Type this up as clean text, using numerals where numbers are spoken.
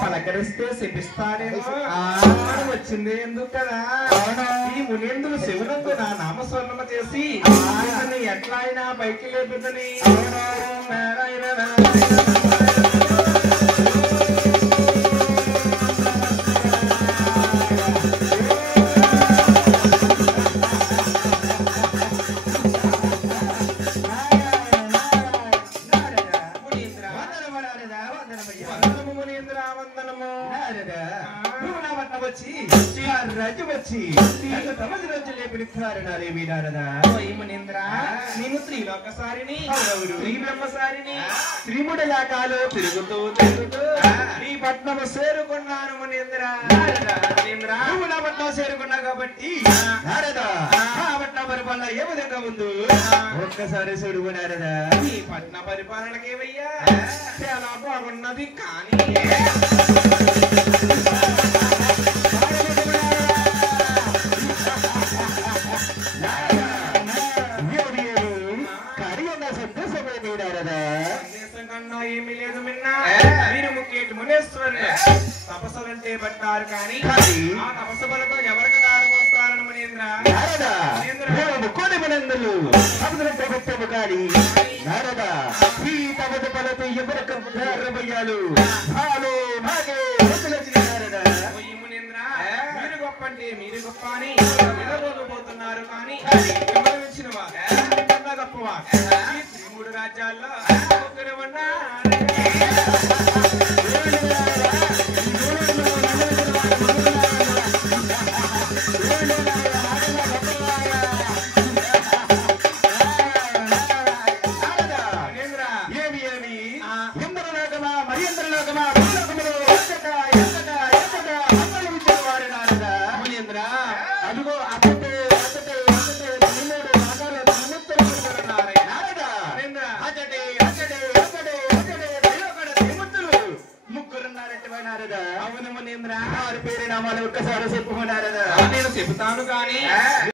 పలకరిస్తే శపిస్తాడేమో వచ్చింది ఎందుకు కదా ఈ మునేంద్రులు శివునందు నా నామస్వర్ణమ చేసి ఎట్లా అయినా పైకి లేపుదని త్రిముడిలాకాలు తిరుగుతూ తిరుగుతూ ఈ పట్నము చేరుకున్నాను మునీంద్ర. నువ్వు నా పట్నం చేరుకున్నా కాబట్టి పట్న పరిపాలన ఏ విధంగా ఉందో ఒక్కసారి చూడుకు నారదా. ఈ పట్న పరిపాలనకి ఏమయ్యా చాలా బాగున్నది కానీ ఏమీ లేదు మిన్నా. మీరు ముఖ్యటి మునేశ్వరులు తపస్సులంటే పట్టారు కానీ ఆ తపస్సు బలతో ఎవరికి దారం వస్తారని మునీంద్ర. మీరు గొప్ప అంటే మీరు గొప్ప అని ఎదగోకపోతున్నారు కానీ గమనించిన వారు గొప్పవా ఈ త్రిమూడు రాజ్యాల్లో అవును మునీంద్ర వారి పేరు నామాలు ఒక్కసారి చెప్పుకున్నారదా. నేను చెబుతాను కానీ